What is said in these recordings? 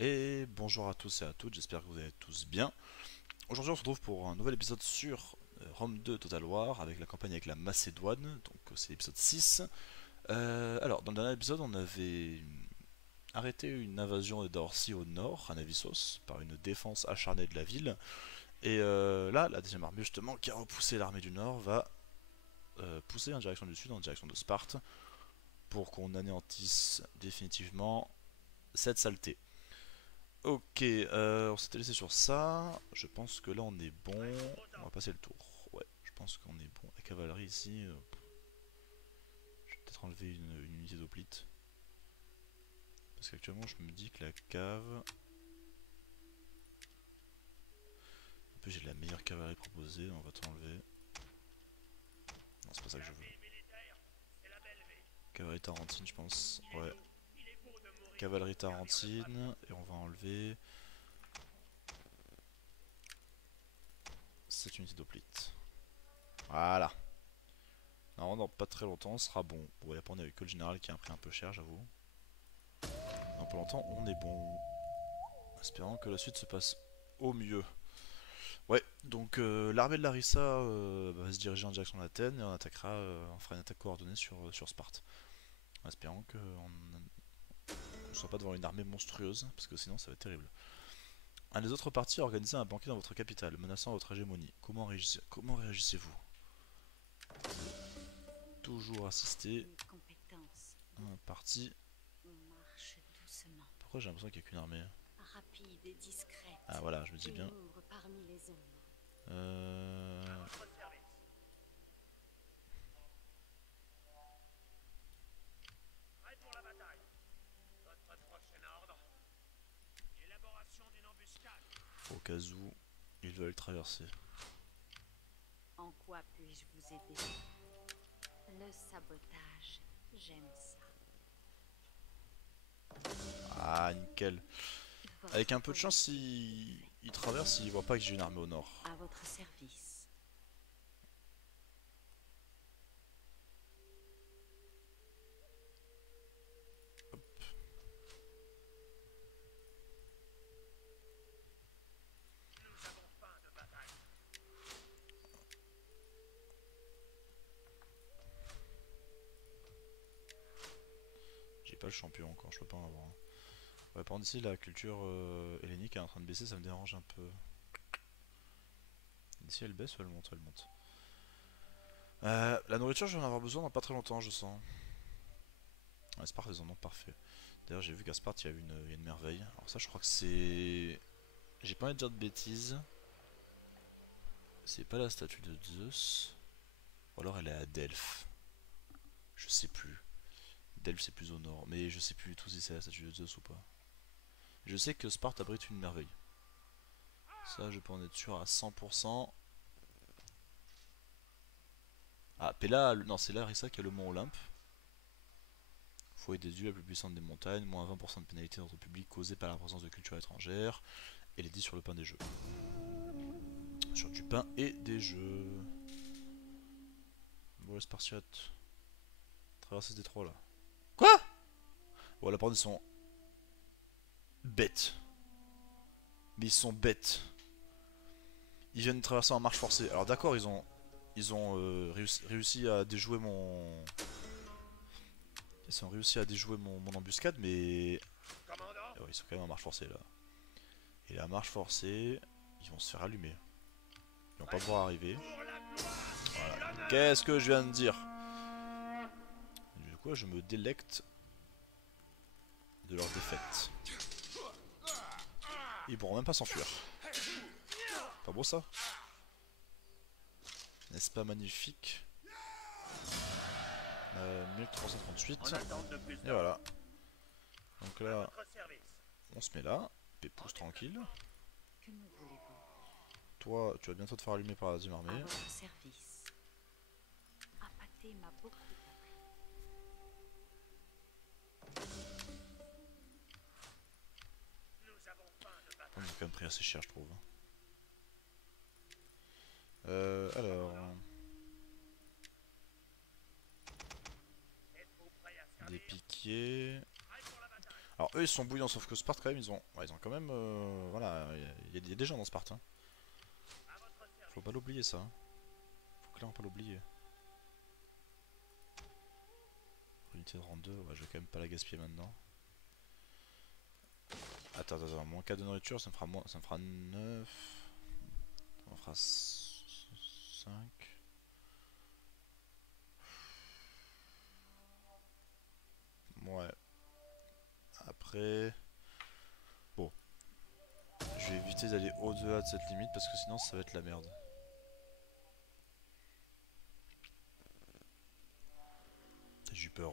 Et bonjour à tous et à toutes, j'espère que vous allez tous bien. Aujourd'hui on se retrouve pour un nouvel épisode sur Rome 2 Total War avec la campagne avec la Macédoine, donc c'est l'épisode 6. Alors dans le dernier épisode on avait arrêté une invasion de Dorcy au nord, à Navissos, par une défense acharnée de la ville. Et là la deuxième armée justement qui a repoussé l'armée du nord va pousser en direction du sud, en direction de Sparte, pour qu'on anéantisse définitivement cette saleté. Ok, on s'était laissé sur ça. Je pense que là on est bon. On va passer le tour. Ouais, je pense qu'on est bon. La cavalerie ici. Je vais peut-être enlever une unité d'hoplite. Parce qu'actuellement je me dis que la cave. En plus j'ai la meilleure cavalerie proposée. On va t'enlever. Non, c'est pas ça que je veux. Cavalerie tarentine, je pense. Ouais. Cavalerie tarentine. Et on va enlever cette unité d'hoplite. Voilà. Non, dans pas très longtemps, on sera bon. Ouais, après on est avec que le général qui a un prix un peu cher, j'avoue. Dans pas longtemps, on est bon. Espérant que la suite se passe au mieux. Ouais, donc l'armée de Larissa va se diriger en direction d'Athènes et on attaquera, on fera une attaque coordonnée sur Sparte. En espérant qu'on ne soit pas devant une armée monstrueuse, parce que sinon ça va être terrible. Un des autres partis a organisé un banquet dans votre capitale, menaçant votre hégémonie. Comment réagissez-vous? Toujours assister à un parti. Pourquoi j'ai l'impression qu'il n'y a qu'une armée? Ah voilà, je me dis bien. Euh... Au cas où ils veulent traverser. En quoi puis-je vous aider? Le sabotage, j'aime ça. Ah, nickel. Avec Votre un peu de chance, volonté s'il est traverse, il voit pas que j'ai une armée au nord. faite. À votre service. J'ai pas le champion encore, je peux pas en avoir un. Ouais, par contre, ici, la culture hellénique est en train de baisser, ça me dérange un peu. Ici, elle baisse ou elle monte? Elle monte. La nourriture, je vais en avoir besoin dans pas très longtemps, je sens. Ouais, Sparte, ils en ont parfait. D'ailleurs, j'ai vu qu'à Sparte, il y a une merveille. Alors, ça, je crois que c'est. J'ai pas envie de dire de bêtises. C'est pas la statue de Zeus. Ou alors elle est à Delphes. Je sais plus. Delphes, c'est plus au nord. Mais je sais plus du tout si c'est la statue de Zeus ou pas. Je sais que Sparte abrite une merveille. Ça, je peux en être sûr à 100%. Ah, Pella, non, c'est Larissa qui a le mont Olympe. Fouet des dieux la plus puissante des montagnes, moins 20% de pénalité d'ordre public causée par la présence de culture étrangère. Et les 10 sur le pain des jeux. Sur du pain et des jeux. Bon, les Spartiates. Traverser ces détroit là. Quoi? Bon, la porte, ils sont bêtes. Mais ils sont bêtes. Ils viennent de traverser en marche forcée. Alors d'accord, ils ont réussi à déjouer mon. Ils ont réussi à déjouer mon embuscade, mais. Ah ouais, ils sont quand même en marche forcée là. Et la marche forcée, ils vont se faire allumer. Ils vont pas pouvoir arriver. Voilà. Qu'est-ce que je viens de dire? Du coup, je me délecte de leur défaite. Ils pourront même pas s'enfuir. Pas beau ça? N'est-ce pas magnifique? 1338. Et voilà. Donc là, on se met là. Pépouze tranquille. Que me voulez-vous? Toi, tu vas bientôt te faire allumer par la deuxième À armée. votre service. Apathé m'a beaucoup appris. On a quand même pris assez cher, je trouve. Alors. Des piquiers. Alors eux ils sont bouillants, sauf que Sparte quand même ils ont quand même... voilà, il y a des gens dans Sparte. Hein. Faut pas l'oublier ça. Hein. Faut clairement pas l'oublier. Unité de rang 2, ouais je vais quand même pas la gaspiller maintenant. Attends, moins 4 de nourriture, ça me fera 9. Ça me fera 5. Ouais. Après... Bon. Je vais éviter d'aller au-delà de cette limite parce que sinon ça va être la merde. J'ai eu peur.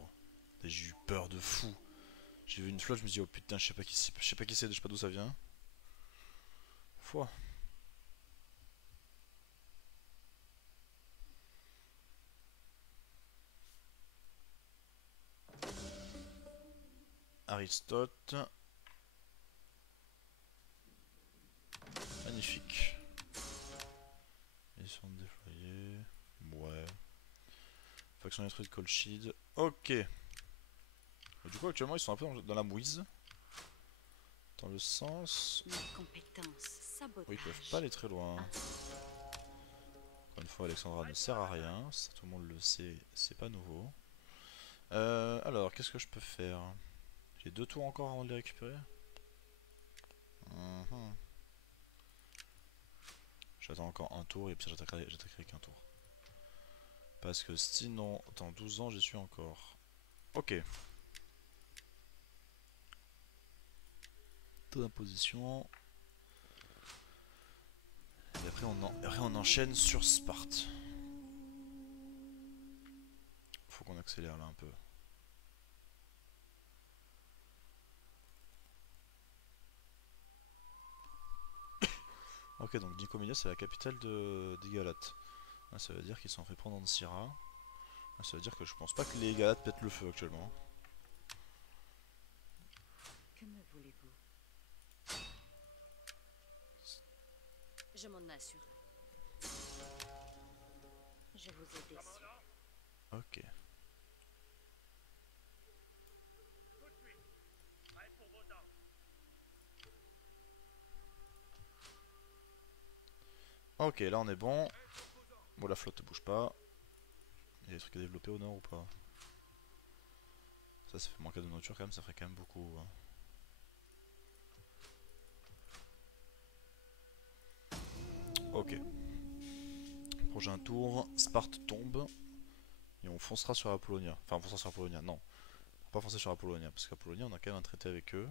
J'ai eu peur de fou. J'ai vu une flotte, je me dis oh putain, je sais pas qui c'est, je sais pas d'où ça vient. Foi. Aristote. Magnifique. Ils sont déployés. Ouais. Faction détruite Colchide. Ok. Du coup actuellement ils sont un peu dans la mouise. Dans le sens... Mes compétences, sabotage. Oui, ils peuvent pas aller très loin. Encore une fois, Alexandra ne sert à rien. Ça, tout le monde le sait, c'est pas nouveau. Alors, qu'est-ce que je peux faire? J'ai 2 tours encore avant de les récupérer. J'attends encore un tour et puis j'attaquerai qu'un tour. Parce que sinon, dans 12 ans, j'y suis encore. Ok. Taux d'imposition. Et après on enchaîne sur Sparte. Faut qu'on accélère là un peu. Ok, donc Nicomédia c'est la capitale des Galates. Ah, ça veut dire qu'ils sont fait prendre en Syra. Ah, ça veut dire que je pense pas que les Galates pètent le feu actuellement. Que me voulez-vous? Je m'en assure. Je vous ai déçu. Ok. Ok, là on est bon. Bon, la flotte ne bouge pas. Il y a des trucs à développer au nord ou pas? Ça fait manquer de nourriture quand même, ça ferait quand même beaucoup. Hein. Ok. Prochain tour, Sparte tombe. Et on foncera sur Apollonia. Enfin, on foncera sur Apollonia, non. On va pas foncer sur Apollonia, parce qu'Apollonia, on a quand même un traité avec eux.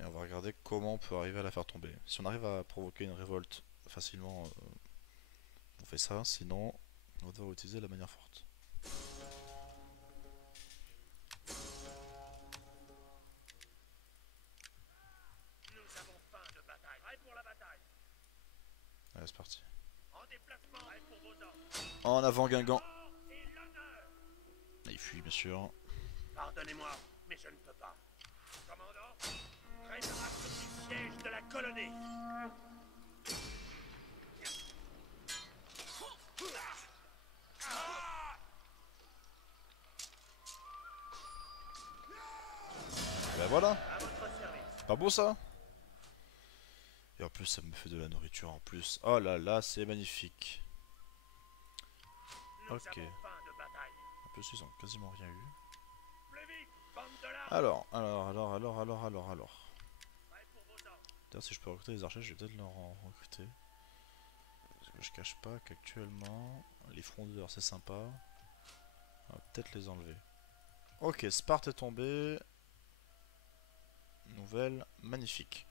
Et on va regarder comment on peut arriver à la faire tomber. Si on arrive à provoquer une révolte facilement, on fait ça. Sinon, on va devoir utiliser la manière forte. Allez, c'est parti. En avant, Guingamp. Il fuit, bien sûr. Pardonnez-moi, mais je ne peux pas. Commandant, préparatif du siège de la colonie. Et ben voilà. À votre service. Pas beau ça? Et en plus, ça me fait de la nourriture en plus. Oh là là, c'est magnifique. Nous Ok. avons faim de bataille. En plus, ils ont quasiment rien eu. Plus vite, bande de larves. Alors. Prêt pour vos ordres. D'ailleurs, si je peux recruter les archers, je vais peut-être leur en recruter. Parce que je cache pas qu'actuellement, les frondeurs c'est sympa. On va peut-être les enlever. Ok, Sparte est tombée. Nouvelle, magnifique.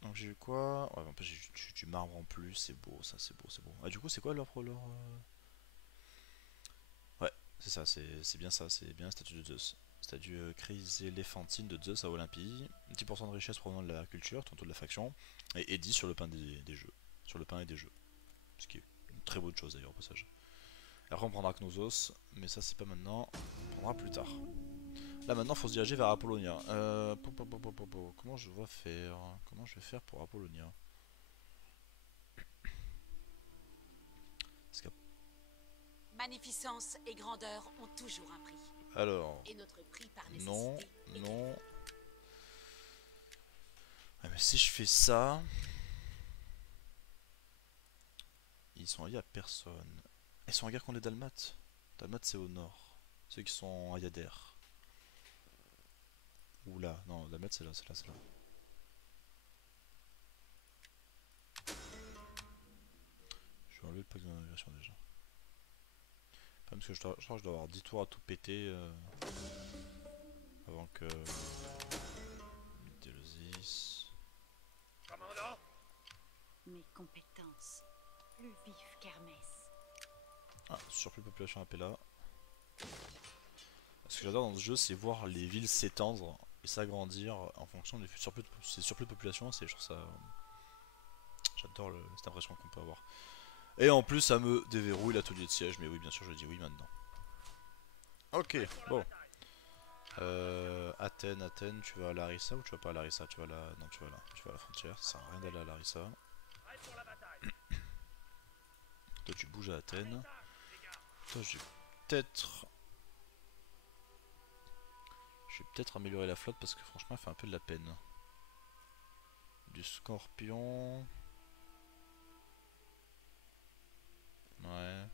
Donc j'ai eu quoi? Ouais, en plus j'ai eu du marbre en plus, c'est beau ça, c'est beau, c'est beau. Ah du coup c'est quoi leur... Ouais, c'est ça, c'est bien ça, c'est bien la statue de Zeus. Statue chryséléphantine de Zeus à Olympie. 10% de richesse provenant de la culture, tantôt de la faction. Et 10 sur le pain des jeux. Sur le pain et des jeux. Ce qui est une très bonne chose d'ailleurs au passage. Et après on prendra Knossos, mais ça c'est pas maintenant, on prendra plus tard. Là maintenant faut se diriger vers Apollonia. Comment je vais faire? Comment je vais faire pour Apollonia? Magnificence et grandeur ont toujours un prix. Alors, Et notre prix par non, nécessité. non. Ah, mais si je fais ça, ils sont alliés à personne. Ils sont en guerre contre les Dalmates. Dalmates c'est au nord. Ceux qui sont à Yader. Ou là, non, Dalmates c'est là, c'est là, c'est là. Je vais enlever le pack de navigation déjà. Parce que je crois que je dois avoir 10 tours à tout péter avant que... Deleusis. Commandant, Mes compétences. Plus vif qu'Hermès. Ah, surplus de population à Pella. Ce que j'adore dans ce jeu, c'est voir les villes s'étendre et s'agrandir en fonction des surplus de population. C'est genre ça. J'adore cette impression qu'on peut avoir. Et en plus, ça me déverrouille l'atelier de siège. Mais oui, bien sûr, je dis oui maintenant. Ok, bon. Athènes, tu vas à Larissa ou tu vas pas à Larissa? Tu vas là, non, tu vas là, tu vas à la frontière. Ça sert à rien d'aller à Larissa. prêt pour la bataille. Toi, tu bouges à Athènes. Tâche, les gars. Toi, peut-être. Je vais peut-être améliorer la flotte parce que franchement, elle fait un peu de la peine. Du scorpion. Ouais.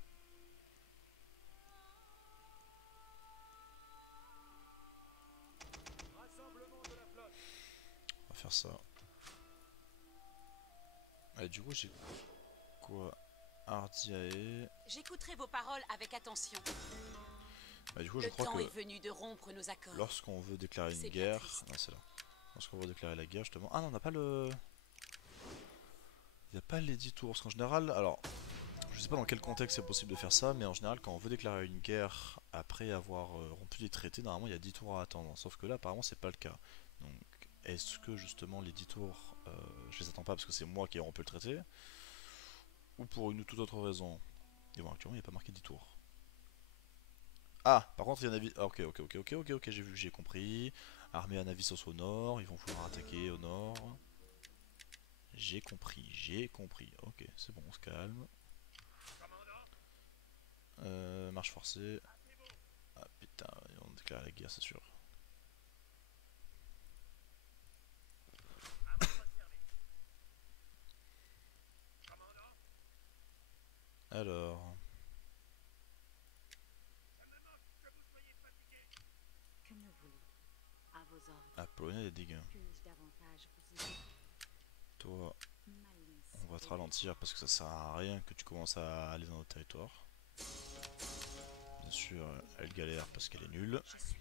On va faire ça. Et du coup, j'ai quoi? Ardiae. J'écouterai vos paroles avec attention. Bah, du coup, je Le crois temps que est venu de rompre nos accords. lorsqu'on veut déclarer une C'est bien guerre. triste. Non, c'est là. Lorsqu'on veut déclarer la guerre, justement. Ah non, on n'a pas le. Il n'y a pas les 10 tours. Parce qu'en général, alors. Je sais pas dans quel contexte c'est possible de faire ça, mais en général, quand on veut déclarer une guerre après avoir rompu des traités, normalement il y a 10 tours à attendre. Sauf que là, apparemment, c'est pas le cas. Donc, est-ce que justement les 10 tours, je les attends pas parce que c'est moi qui ai rompu le traité, ou pour une toute autre raison? Et bon, actuellement, il n'y a pas marqué 10 tours. Ah, par contre, il y a Navi. Ah, ok, j'ai vu, j'ai compris. Armée à Navisos au nord, ils vont vouloir attaquer au nord. J'ai compris. Ok, c'est bon, on se calme. Marche forcée. Ah putain, ils vont déclarer la guerre, c'est sûr. Alors. Que me voulez-vous? À vos ordres. Ah, Polonia, il y a des dégâts. Puis-je davantage vous aider? Toi, Malice. on va te ralentir parce que ça sert à rien que tu commences à aller dans notre territoire. Bien sûr, elle galère parce qu'elle est nulle. Je suis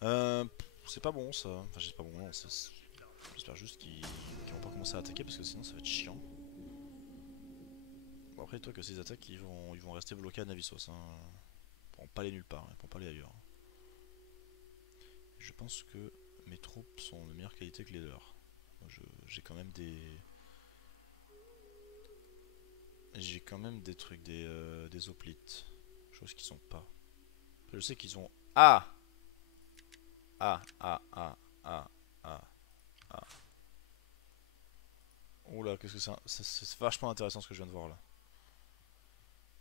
navré. C'est pas bon ça. Enfin, c'est pas bon, non. J'espère juste qu'ils vont pas commencer à attaquer parce que sinon ça va être chiant. Bon, après, toi, que ces attaques, ils vont rester bloqués à Navisos. Hein. Ils pourront pas aller nulle part, ils pourront pas aller ailleurs. Je pense que mes troupes sont de meilleure qualité que les leurs. J'ai quand même des. J'ai quand même des trucs, des hoplites. Choses qui sont pas. Je sais qu'ils ont. Ah! Ah, ah, ah, ah, ah, ah. Oula, qu'est-ce que c'est vachement intéressant ce que je viens de voir là.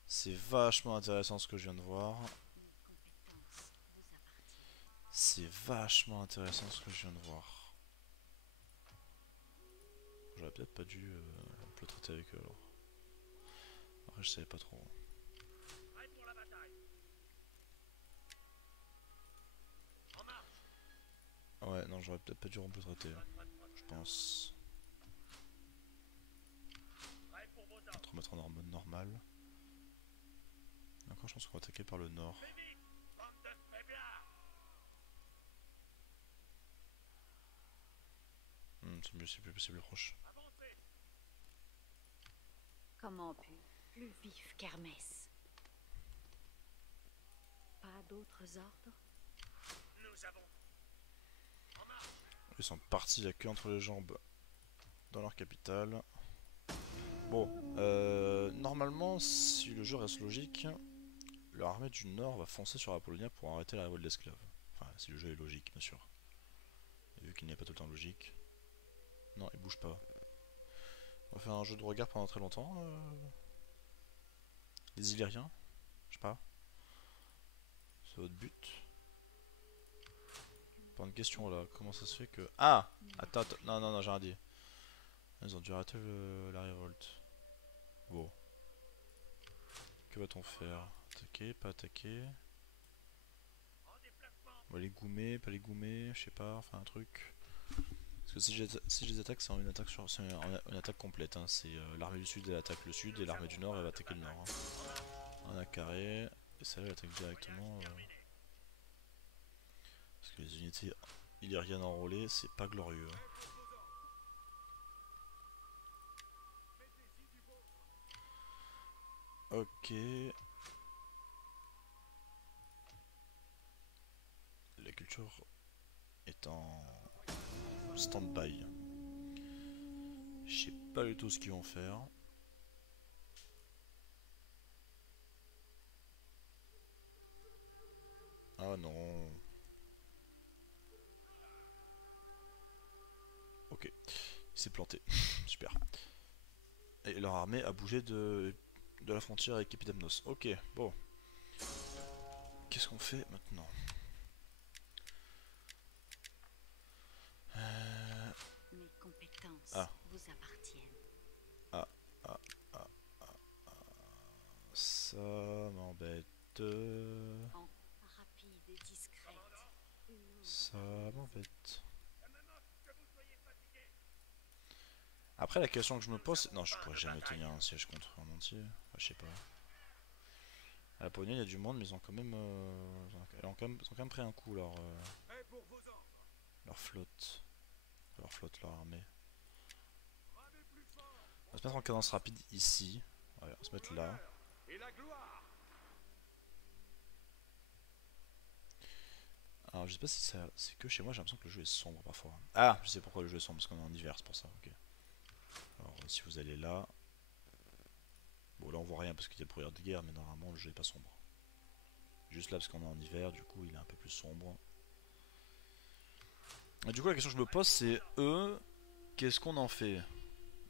C'est vachement intéressant ce que je viens de voir. Mes compétences vous appartiennent. C'est vachement intéressant ce que je viens de voir. J'aurais peut-être pas dû le traiter avec eux alors. Après, je savais pas trop. Prêt pour la bataille. En marche. Ouais, non, j'aurais peut-être pas dû rompre le traité. Je pense. Prêt pour vos On va ordres. te remettre en mode normal. Et encore, je pense qu'on va attaquer par le nord. Fais vite, bande de faiblards. C'est mieux, c'est plus proche. Avancez. Comment plus vif qu'Hermès? Pas d'autres ordres? Nous avons. En marche. Ils sont partis la queue entre les jambes dans leur capitale. Bon, normalement, si le jeu reste logique, l'armée du Nord va foncer sur la Polonia pour arrêter la révolte d'esclaves. Enfin, si le jeu est logique, bien sûr. Et vu qu'il n'y a pas tout le temps logique. Non, il bouge pas. On va faire un jeu de regard pendant très longtemps. Les Illyriens? Je sais pas. C'est votre but? Pas une question là, comment ça se fait que... Ah! Attends, non, non, non, j'ai rien dit. Ils ont dû arrêter la révolte. Bon. Que va-t-on faire? Attaquer, pas attaquer? On va les goumer, pas les goumer, je sais pas, enfin un truc. Parce que si je les attaque, c'est une attaque, une attaque complète. Hein. C'est l'armée du sud, elle attaque le sud, et l'armée du nord, elle va attaquer le nord. Hein. On a carré, et celle-là, elle attaque directement. Parce que les unités illyriennes enrôlées, c'est pas glorieux. Hein. Ok. La culture est en stand-by. Je sais pas du tout ce qu'ils vont faire. Ah non. Ok. Il s'est planté. Super. Et leur armée a bougé de la frontière avec Epidamnos. Ok, bon. Qu'est-ce qu'on fait maintenant? Mes compétences Ah. vous appartiennent. Ah. Ça m'embête. Rapide et discrète. Ça m'embête. Après, la question que je me pose, c'est... Non, je pourrais jamais tenir un siège contre un entier. Enfin, je sais pas. À la Pologne, il y a du monde, mais ils ont quand même, ils ont quand même pris un coup leur flotte, leur armée. On va se mettre en cadence rapide ici. Ouais, on va se mettre là. Alors, je sais pas si c'est que chez moi, j'ai l'impression que le jeu est sombre parfois. Ah, je sais pourquoi le jeu est sombre, parce qu'on est en hiver, c'est pour ça. Ok. Alors, si vous allez là. Bon, là on voit rien parce qu'il y a le brouillard de guerre, mais normalement le jeu est pas sombre. Juste là parce qu'on est en hiver, du coup il est un peu plus sombre. Et du coup la question que je me pose c'est eux, qu'est-ce qu'on en fait?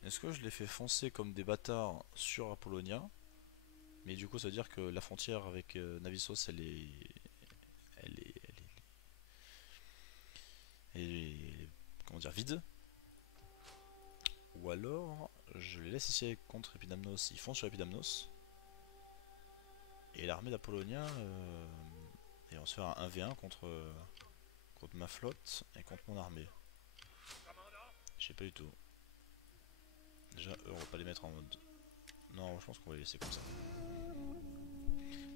Est-ce que je les fais foncer comme des bâtards sur Apollonia? Mais du coup ça veut dire que la frontière avec Navisos elle est... Comment dire, vide? Ou alors je les laisse ici contre Epidamnos, ils foncent sur Epidamnos. Et l'armée d'Apollonia, et on se fait un 1v1 contre ma flotte et contre mon armée. Je sais pas du tout. Déjà, eux, on va pas les mettre en mode... Non, je pense qu'on va les laisser comme ça.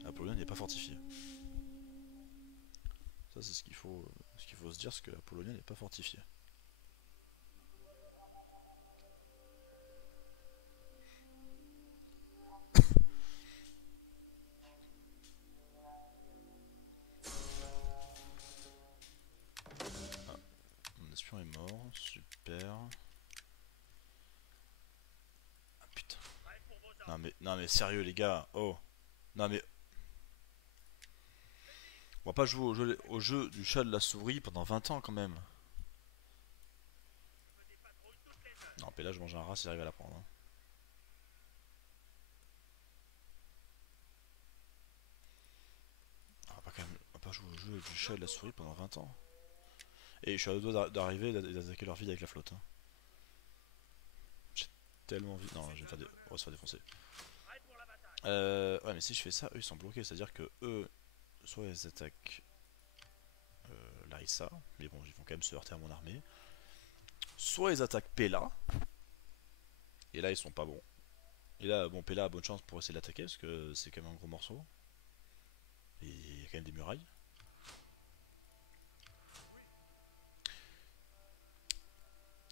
Apollonia n'est pas fortifié. Ça, c'est ce qu'il faut se dire, c'est que Apollonia n'est pas fortifié. Ah, mon espion est mort, super. Ah putain. Non mais sérieux les gars, oh. Non mais... On va pas jouer au jeu du chat de la souris pendant 20 ans quand même. Non, mais là je mange un rat si j'arrive à la prendre. Hein. On va pas jouer au jeu du chat et de la souris pendant 20 ans. Et je suis à deux doigts d'arriver et d'attaquer leur ville avec la flotte. Hein. J'ai tellement envie. Non, on va se faire défoncer. Ouais, mais si je fais ça, eux ils sont bloqués. C'est à dire que eux, soit ils attaquent Larissa, mais bon, ils vont quand même se heurter à mon armée. Soit ils attaquent Pella, et là ils sont pas bons. Et là, bon, Pella a bonne chance pour essayer de l'attaquer parce que c'est quand même un gros morceau. Et il y a quand même des murailles.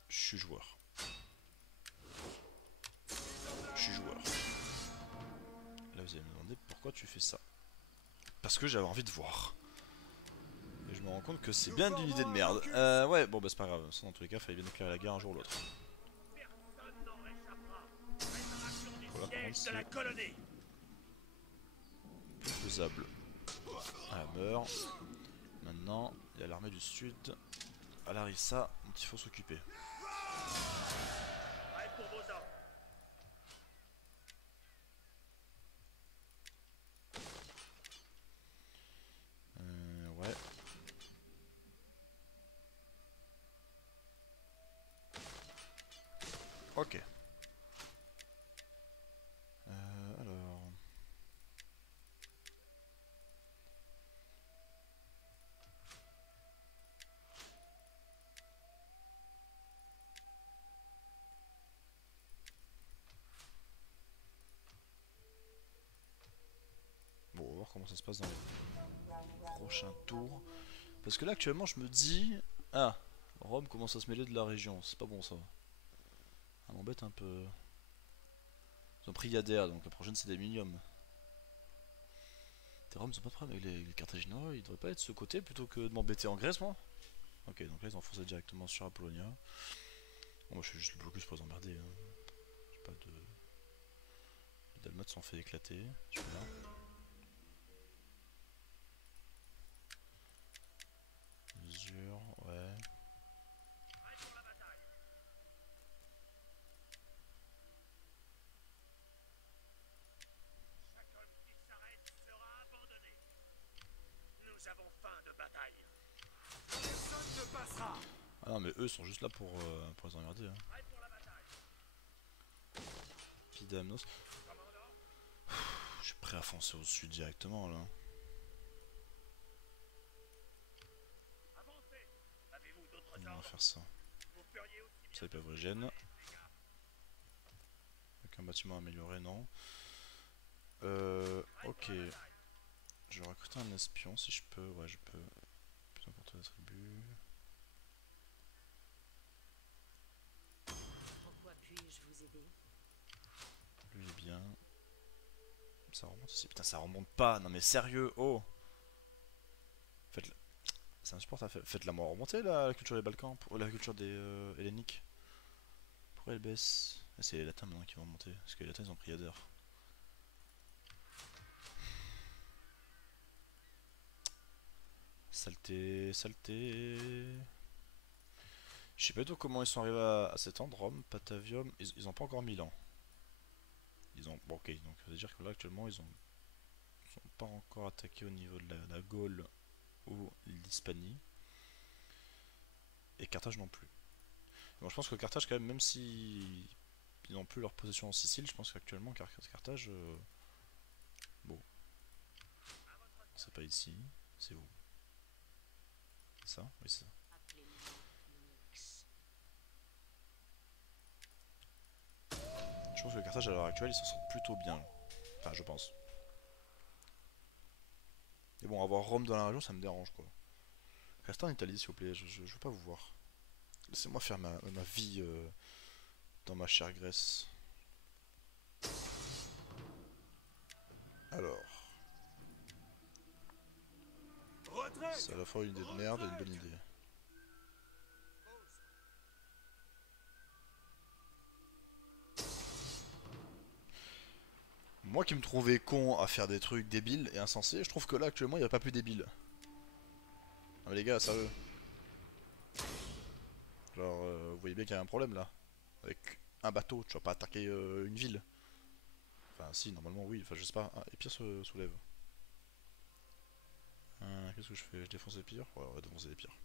Je suis joueur. Je suis joueur. Là vous allez me demander pourquoi tu fais ça. Parce que j'avais envie de voir. Et je me rends compte que c'est bien une idée de merde. Ouais, bon bah c'est pas grave. Ça dans tous les cas, il fallait bien déclarer la guerre un jour ou l'autre. Voilà, par contre, c'est faisable. Ah, meurt. Maintenant, il y a l'armée du sud à Larissa dont il faut s'occuper. Ok. Alors... Bon, on va voir comment ça se passe dans les prochains tours. Parce que là, actuellement, je me dis... Ah, Rome commence à se mêler de la région. C'est pas bon, ça. Ça m'embête un peu. Ils ont pris Yader, donc la prochaine, c'est des Minium. Les Roms, ils ont pas de problème avec les Carthaginois. Ils devraient pas être de ce côté plutôt que de m'embêter en Grèce, moi. Ok, donc là, ils ont foncé directement sur Apollonia. Bon, moi, je fais juste le blocus pour les emmerder. Hein. J'ai pas de... Les Dalmates s'en fait éclater. Super. Mesure, ouais. Chaque homme qui s'arrête sera abandonné. Nous avons faim de bataille. Personne ne passera. Ah non, mais eux sont juste là pour les emmerder. Hein. Prêt pour la bataille. Pidamnos. Commandant, Je suis prêt à foncer au sud directement là. avancez. Avez-vous d'autres On va ordres? faire ça. Vous feriez aussi bien. Ça, ils peuvent régénérer. Avec un bâtiment amélioré, non. Ok. Je vais recruter un espion si je peux. Ouais, je peux. Putain, pour tous les tribus. Pourquoi puis-je vous aider? Lui est bien. Ça remonte ici. Putain, ça remonte pas. Non, mais sérieux. Oh. Faites-la. C'est insupportable. Faites-la moi remonter la culture des Balkans. La culture des helléniques. Pourquoi elle baisse? Ah, c'est les latins maintenant qui vont monter. Parce que les latins ils ont pris Yader. Saleté, saleté. Je sais pas du tout comment ils sont arrivés à s'étendre. Rome, Patavium, ils ont pas encore 1000 ans. Ils ont. Bon, ok, donc ça veut dire que là actuellement ils ont pas encore attaqué au niveau de la Gaule ou l'Hispanie. Et Carthage non plus. Bon, je pense que Carthage, quand même si ils n'ont plus leur possession en Sicile, je pense qu'actuellement Carthage. Bon. C'est pas ici, c'est où? Ça? Oui, c'est ça. Appelez-moi Nyx. Je pense que Carthage à l'heure actuelle ils s'en sortent plutôt bien. Enfin, je pense. Mais bon, avoir Rome dans la région ça me dérange quoi. Restez en Italie s'il vous plaît, je veux pas vous voir. Laissez-moi faire ma vie dans ma chère Grèce. Alors, retraite. c'est à la fois une idée de merde et une bonne idée. Moi qui me trouvais con à faire des trucs débiles et insensés, je trouve que là actuellement il n'y a pas plus débile. Non mais les gars, sérieux. Genre, vous voyez bien qu'il y a un problème là. Avec un bateau, tu vas pas attaquer une ville. Enfin si, normalement oui, enfin je sais pas. Ah, et Pire se soulève. Qu'est-ce que je fais? Je défonce les pires? Ouais, on va défoncer les pires.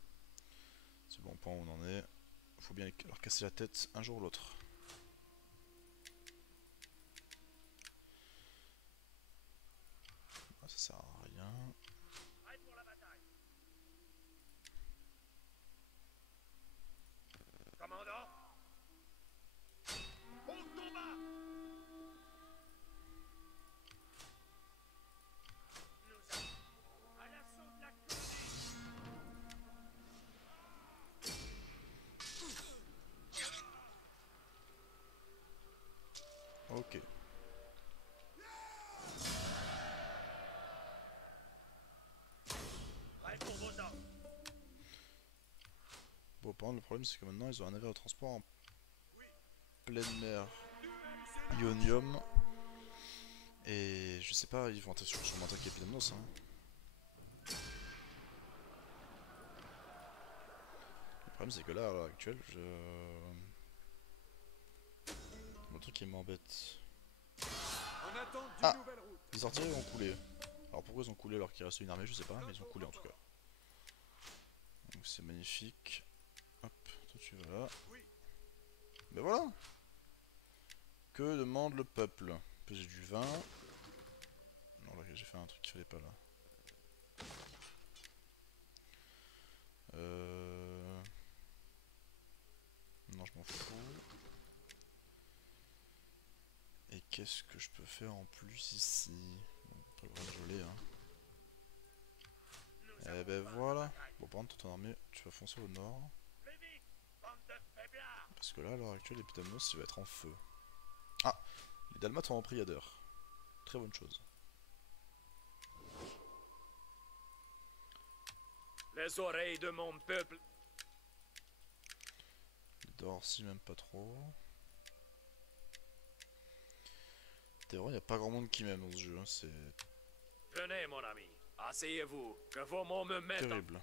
C'est bon, point où on en est. Faut bien leur casser la tête un jour ou l'autre. Ah, ça sert à rien. Prêt pour la bataille. Commandant, au combat. Nous allons à l'assaut de la colonie. Ok. Prêt pour vos ordres. Bon, par contre, le problème c'est que maintenant ils ont un navire de transport en pleine mer Ionium. Et je sais pas, ils vont sûrement attaquer Pidamnos. Hein. Le problème c'est que là, à l'heure actuelle, le truc qui m'embête. En attente Ah. d'une nouvelle route. Les artilleries ont coulé. Alors pourquoi ils ont coulé alors qu'il restait une armée, je sais pas, mais ils ont coulé en tout cas. Donc c'est magnifique. Hop, toi tu vas là. Oui. Ben voilà. Que demande le peuple? J'ai du vin. Non, là, j'ai fait un truc qu'il fallait pas là. Non, je m'en fous. Et qu'est-ce que je peux faire en plus ici? Bon, pas le vrai gelé, hein. Nous Eh avons ben faim de voilà. bataille. Bon, par contre, ton armée, tu vas foncer au nord. Plus vite, bande de faiblards. Parce que là, à l'heure actuelle, l'Epidamos, il va être en feu. Ah! Les Dalmates ont repris Yader. Très bonne chose. Les oreilles de mon peuple. Les Dorsi, même pas trop. T'es vrai, il n'y a pas grand monde qui m'aime dans ce jeu, hein. C'est Venez, mon ami. Asseyez-vous, que vos mots me mettent en... terrible.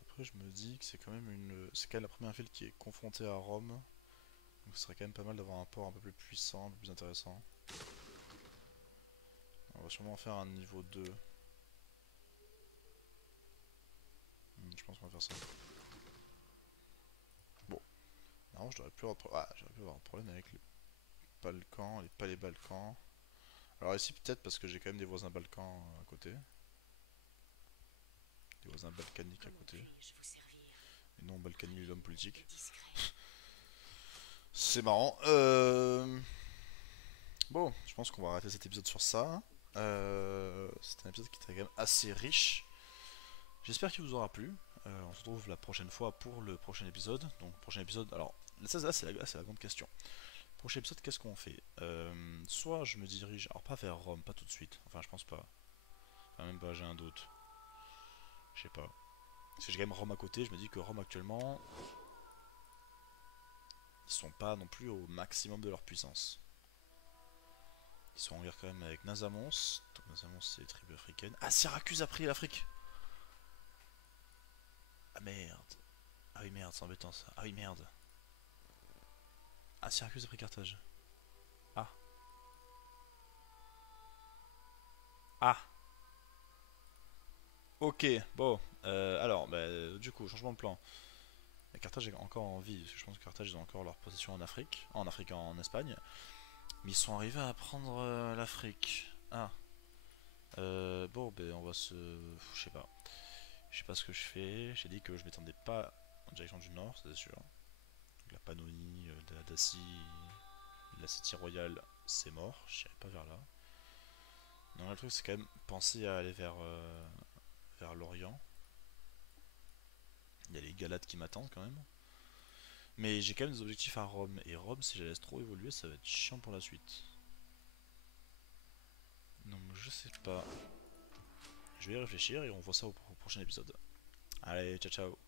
Après, je me dis que c'est quand même c'est quand même la première ville qui est confrontée à Rome. Donc ce serait quand même pas mal d'avoir un port un peu plus puissant, un peu plus intéressant. On va sûrement faire un niveau 2. Je pense qu'on va faire ça. Bon. Non, je devrais plus avoir de ah, j'aurais pu avoir un problème avec les Balkans, les palais Balkans. Alors ici peut-être parce que j'ai quand même des voisins Balkans à côté. Des voisins balkaniques à Comment côté. puis-je vous servir? Et non balkany l'homme politique. Discret. C'est marrant. Bon, je pense qu'on va arrêter cet épisode sur ça. C'était un épisode qui était quand même assez riche. J'espère qu'il vous aura plu. On se retrouve la prochaine fois pour le prochain épisode. Donc, prochain épisode. Alors, ça, c'est la grande question. Prochain épisode, qu'est-ce qu'on fait? Soit je me dirige. Alors, pas vers Rome, pas tout de suite. Enfin, je pense pas. Enfin, même pas, j'ai un doute. Je sais pas. Parce que j'ai quand même Rome à côté. Je me dis que Rome actuellement. Ils sont pas non plus au maximum de leur puissance. Ils sont en guerre quand même avec Nasamos. Donc Nasamos c'est les tribus africaines. Ah, Syracuse a pris l'Afrique. Ah merde. Ah oui merde, c'est embêtant ça. Ah oui merde. Ah, Syracuse a pris Carthage. Ah. Ah. Ok, bon. Alors, bah, du coup, changement de plan. Carthage est encore en vie. Parce que je pense que Carthage ils ont encore leur possession en Afrique. En Afrique, en Espagne. Mais ils sont arrivés à prendre l'Afrique. Ah. Bon, ben on va se... Je sais pas. Je sais pas ce que je fais. J'ai dit que je m'étendais pas en direction du nord, c'est sûr. Donc, la Pannonie, la Dacie, la City royale, c'est mort. J'irai pas vers là. Non, le truc c'est quand même penser à aller vers l'Orient. Il y a les Galates qui m'attendent quand même. Mais j'ai quand même des objectifs à Rome. Et Rome, si je la laisse trop évoluer, ça va être chiant pour la suite. Donc je sais pas. Je vais y réfléchir et on voit ça au prochain épisode. Allez, ciao ciao.